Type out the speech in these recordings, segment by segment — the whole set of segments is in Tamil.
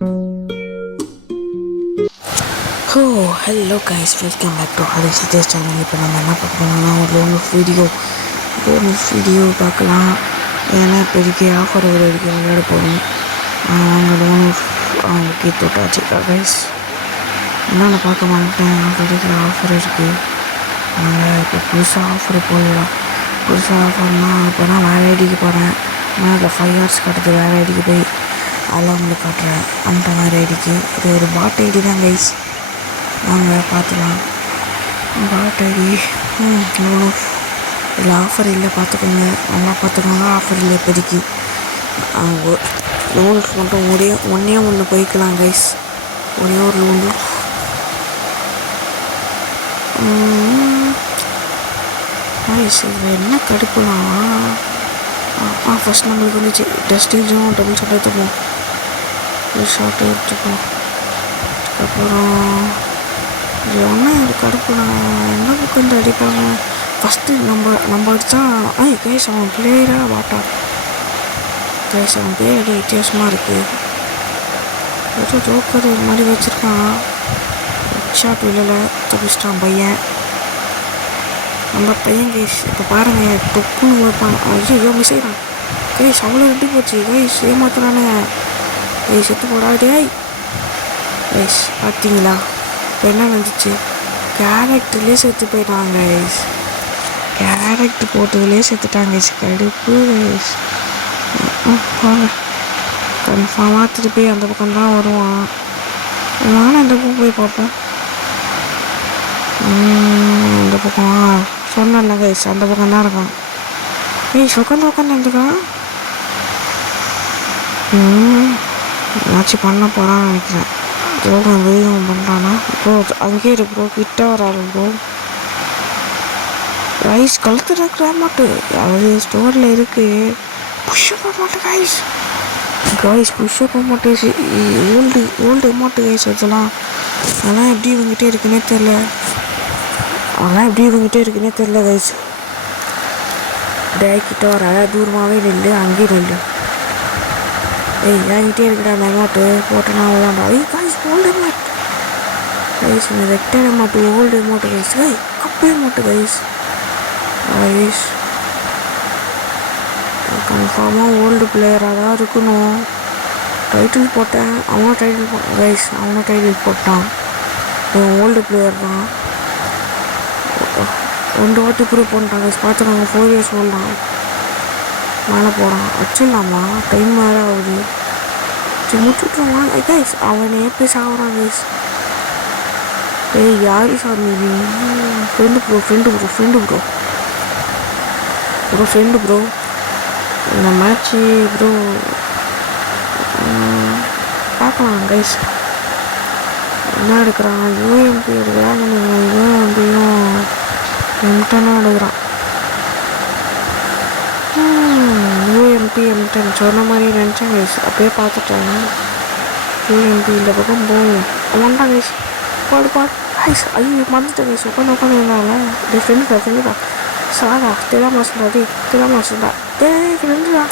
ஹோ hello guys, welcome back to Harisidesh channel. இப்போ நம்ம என்ன பார்க்கணும்னா ஒரு வீடியோ பார்க்கலாம். ஏன்னா இப்போதைக்கு ஆஃபர் வரைக்கும் விளையாட போகிறோம். அவங்க ஓகே தொட்டாச்சு கைஸ். என்னென்ன பார்க்க மாட்டேன், இப்போதைக்கு ஆஃபர் இருக்குது. நாங்கள் இப்போ புதுசாக ஆஃபர் போயிடலாம். புதுசாக ஆஃபர்னா இப்போ நான் வேறு ஐடிக்கு போகிறேன். நான் அதில் 5 ஹவர்ஸ் கட்டுறது வேறு ஐடிக்கு போய் அதெல்லாம் உங்களுக்கு காட்டுறேன். அந்த மாதிரி ஐடிக்கு இது ஒரு பாட் ஐடி தான் கைஸ். வாங்க பார்த்துக்கலாம். பாட் ஐடி இதில் ஆஃபர் இல்லை, பார்த்துக்கோங்க. நல்லா பார்த்துக்கோங்க, ஆஃபர் இல்லை இப்போதைக்கு. லோனுக்கு மட்டும் ஒன்றே ஒன்று போய்க்கலாம் கைஸ். ஒரே ஒரு லோனு கைஸ். இதில் என்ன கடுப்புலாம் ஃபஸ்ட் நம்மளுக்கு வந்துச்சு டஸ்டேஜும் டபுள் ஷாட் எடுத்துப்போம். ஷார்ட் எடுத்துப்போம். அதுக்கப்புறம் இது ஒன்றா ஒரு கடுப்பு. நான் என்ன புக்கு வந்து அடிப்பாங்க ஃபஸ்ட்டு நம்ம அடித்தா கைஸ் அவன் பிளேயராக வாட்டா கைஸ். அவன் பிளேயர் வித்தியாசமாக இருக்குது. ஏதோ ஜோக்கர் ஒரு மாதிரி வச்சுருக்கான். ஷாட் வில்லலை தப்பிச்சிட்டான் பையன். நம்ம பையன் கைஸ். இப்போ பாருங்கள், தொப்புன்னு வைப்பான். ஐயோ மிஸ் செய்கிறான் கைஸ். அவ்வளோ விட்டு போச்சு கைஸ். ஏமாத்துறானே கைஸ். செத்து போடாதே கைஸ். பார்த்தீங்களா இப்போ என்ன வந்துச்சு? கேரக்டர்லேயே செத்து போயிட்டாங்க கைஸ். கேரக்டர் போட்டதுலேயே செத்துட்டாங்க கைஸ். கடுப்பு கைஸ். கன்ஃபார்மாக திருப்பி அந்த பக்கம் தான் வருவான். நானும் அந்த பக்கம் போய் பார்ப்போம். அந்த பக்கம் சொன்னேன்ல கைஸ், அந்த பக்கம் தான் இருக்கான் கைஸ். உட்காந்து இருந்துக்கான். ஏதாச்சும் பண்ண போகிறான்னு நினைக்கிறேன். ரோகம் வேகம் பண்ணுறானா ப்ரோ? அங்கேயே இருக்கு ப்ரோ, கிட்ட வராது ப்ரோ. ரைஸ் கழுத்துல கிராமட்டு அது ஸ்டோரில் இருக்குது. புஷ்ஷப் அமௌண்ட்டு கைஸ். புஷ்ஷப் அமௌண்ட்டு ஓல்டு அமௌண்ட்டு கைஸ். அதெல்லாம் எப்படி இவங்ககிட்டே இருக்குன்னே தெரில கைஸ். கிட்ட வர தூரமாகவே நில்லு, அங்கேயே நில்லு. என்கிட்டே இருக்கிற அந்த அமௌண்ட்டு போட்டோன்னா அவ்வளோண்டா. Guys old amount guys. இந்த vector amount old amount guys. கப்பே அமௌண்ட்டு கைஸ். கன்ஃபார்மாக ஓல்டு பிளேயராக தான் இருக்கணும். டைட்டில் போட்டேன், அவனும் டைட்டில் போட்டான். ஓல்டு பிளேயர் தான். 2 வாட்டி ப்ரூவ் பண்ணிட்டாங்க கைஸ். பார்த்துக்கோங்க, 4 years ஓல்டு தான். மேலே போகிறான். வச்சிடலாமா? டைம் வேறு ஆகுது. சரி முடிச்சுட்ருவான் கைஸ். அவனை எப்படி சாகுறான் கைஸ். யாரு சாமி? Friend bro. இந்த மேட்ச்சு ப்ரோ பார்க்கலாம் கைஸ். என்ன எடுக்கிறான்? யூஎம்பி எடுக்கிறான்னு நினைக்கிறேன். யூஎம்பியும் M10 எடுக்கிறான். யூஎம்பி M10 சொன்ன மாதிரி நினச்சேன் கைஸ். அப்படியே பார்த்துட்டேன். யூஎம்பி இந்த பக்கம் போகும். அவன்தான் கைஸ். பாடு கைஸ். ஐயோ மறந்துட்டேன் கைஸ். உட்காந்து இருந்தால ஃப்ரெண்டுடா சாடா. தெரியாம சொல்லுடா ஃப்ரெண்டுடா.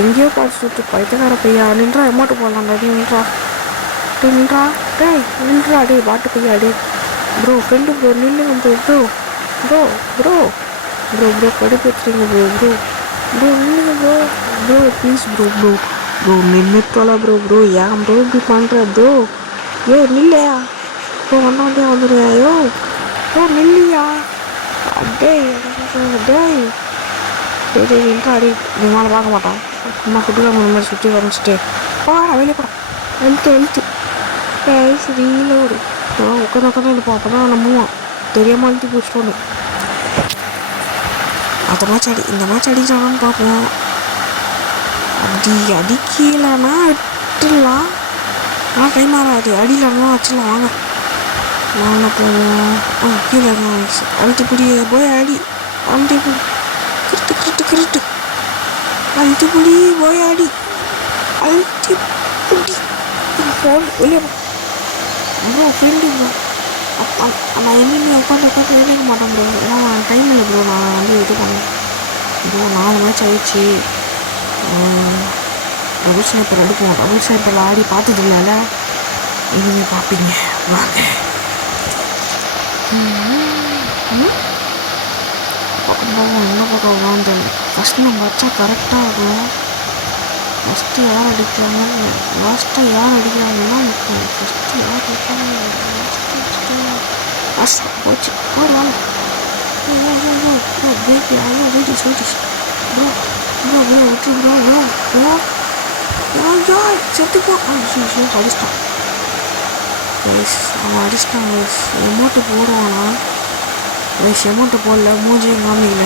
எங்கேயோ பார்த்து சுட்டு பைத்தக்கார பையா. நின்றா அமௌண்ட்டு போடலாம்டா. நின்றா பாட்டு பையா. ப்ரோ ஃப்ரெண்டு ப்ரோ நில்லுங்க ப்ரோ கடுப்பேற்றுறீங்க ப்ரோ நில்லுங்க ப்ரோ ப்ளீஸ் ப்ரோ நின்றுட்டோல ப்ரோ ஏன் ப்ரோ இப்படி பண்ணுற ப்ரோ? நில்லையா ப்ரோ? வந்தே வந்துடுறியா? நில்லையா? நின்றா நீ மேலே பார்க்க மாட்டான். சும்மா சுட்டுக்காம இந்த மாதிரி சுற்றி வரைஞ்சிட்டு வெளியே போட எழுத்து ரீலோடு உட்காந்து இருப்போம். அப்போ தான் நம்புவான். தெரியாமல் அழுத்தி பிடிச்சிட்டு இந்த மேட்ச் அடிச்சானான்னு பார்ப்போம். அப்படி அடிக்கலான்னா விட்டுடலாம். டைம் ஆகாது. அடிக்கலான்னா வச்சிடலாம். வாங்க போவோம். கீழே அழுத்தி பிடி போய் அடி. கிரிட்டு அழுத்தி பிடி போய் அடி. அழுத்தி பிடி வெளியே ப்ரோ. Friend bro. நான் எங்கேயுமே உட்காந்து எழுதிக்க மாட்டேன் ப்ரோ. ஏன்னா டைம் இல்லை ப்ரோ. நான் இது பண்ணேன் ப்ரோ. 4 மேட்ச் ஆயிடுச்சு. டபுள் ஸ்னைப்பர் எடுப்போம். டபுள் ஸ்னைப்பரில் ஆடி பார்த்தது இல்லைல்ல, இனிமேல் பார்ப்பீங்க வாங்க. பக்கம் போவோம், என்ன பக்கம் வாங்க. ஃபஸ்ட் நம்ம வச்சா கரெக்டாக இருக்கும். ஃபஸ்ட்டு யார் அடிக்கிறாங்கன்னு லாஸ்ட்டாக யார் அடிக்கிறாங்கன்னா முக்கியம். ஃபஸ்ட்டு யார் அடிக்கிறாங்க லாஸ்ட்டு போச்சு. மேலே பேபி ஐயோ வெயிட்டிஸ் செத்துப்போம். அடிச்சிட்டான் கைஸ், அவன் அடிச்சிட்டான் கைஸ். எமௌண்ட்டு போடுவானா கைஸ்? எமௌண்ட்டு போடல, மூஞ்சியும் காமிக்கல.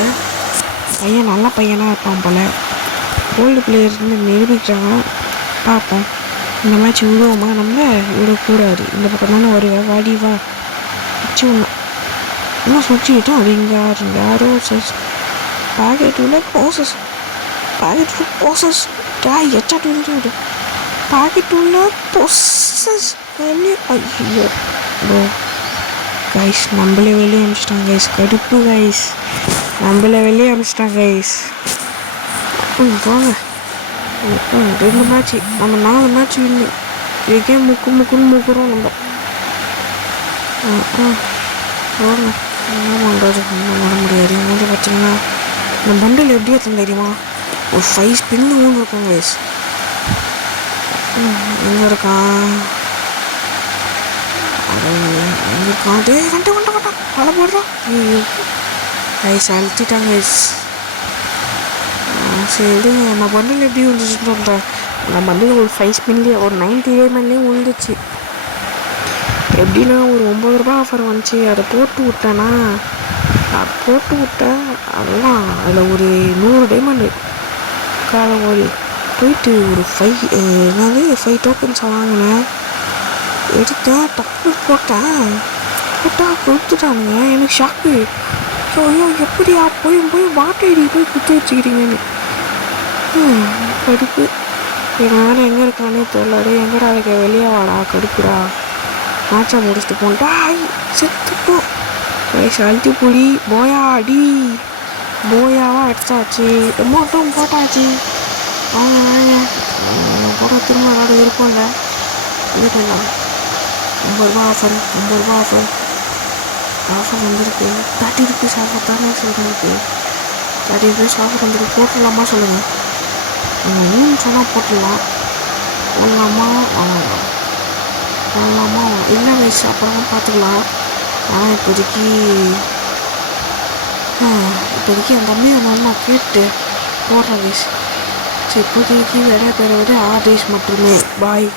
பையன் நல்ல பையனாக இருப்பான் போல. கோல்டு பிளேயர்னு நிரூபிக்கிறாங்க. பார்ப்போம் இந்த மேட்ச் விடுவோமா? நம்ம விடக்கூடாது. இந்த பக்கம் தானே வருவேன், வாடி வா வச்சு ஒன்று இன்னும் சுற்றிக்கிட்டோம். அது இங்கே யாரோ பாக்கெட் உள்ள ப்ராசஸ் எச்சாட்டு விடு பாக்கெட் உள்ள ப்ராசஸ். ஐயோ ப்ரோ கைஸ், நம்மளே வெளியே அனுப்பிச்சிட்டாங்க கைஸ். கடுப்பு கைஸ், நம்மளே வெளியே அனுப்பிச்சிட்டாங்க கைஸ். போங்க 2 மேட்ச்சு, நம்ம 4 மேட்ச் வின்னு. இதுக்கே முக்குன்னு முக்குறோம் நம்ம. போங்க, என்ன பண்ணுறது, ஒன்றும் பண்ண முடியாது. வந்து பார்த்தீங்கன்னா இந்த பண்டில் எப்படி எடுத்து தெரியுமா? ஒரு 5 ஸ்பின்னு ஊன்னு இருக்கும் கைஸ். எங்கே இருக்கான்? அது எங்கே இருக்கான்? வந்துட்டான் பல போடுறான். ஐயோ கைஸ், அழுத்திட்டாங்க கைஸ். சரி, நான் பண்டில் எப்படி விழுந்துச்சுன்னு சொல்கிறேன். நான் பண்டில் ஒரு 5 ஸ்பின்லேயே ஒரு 90 டைமண்ட்லேயும் விழுந்துச்சு. எப்படின்னா ஒரு 9 ரூபா ஆஃபர் வந்துச்சு, அதை போட்டு விட்டேன்னா அதெல்லாம் அதில் ஒரு 100 டைமண்டு காலை ஓடி போயிட்டு ஒரு 5 டோக்கன்ஸை வாங்கினேன். எடுத்தேன், டப்பு போட்டால் கொடுத்துட்டானுங்க. எனக்கு ஷாக்கு. ஐயோ எப்படியா போய் வாட்டை ஐடி போய் குத்தி வச்சுக்கிறீங்கன்னு கடுப்பு. இவன் வேறு எங்கே இருக்கானே தெரியல. எங்கடா இருக்க, வெளியே வாடா கடுப்புடா. மேட்சை முடிச்சுட்டு போன்ட்டா செத்துப்போ கைஸ். அழுத்தி புடி போயாவாக அடிச்சாச்சு. அமௌண்ட்டும் போட்டாச்சு. வாங்க போட திரும்ப விளாட விருப்பம் இல்லை. வீட்டெல்லாம் 50 ரூபா ஆஃபர் வந்துருக்கு. 30 ருபீஸ் ஆஃபர் தானே சொல்லிருக்கு. 30 ருபீஸ் ஆஃபர் வந்துருக்கு. போட்டுடலாமா சொல்லுங்கள்? நீங்கள் சொன்னால் போடலாமா இல்லை வயசு அப்புறமா பார்த்துக்கலாம். ஆனால் இப்போதைக்கு அந்த தம்பி நான் கேட்டு போடுறேன் வயசு. சரி, இப்போதைக்கு விட 6 டேஸ் மட்டுமே. பாய்.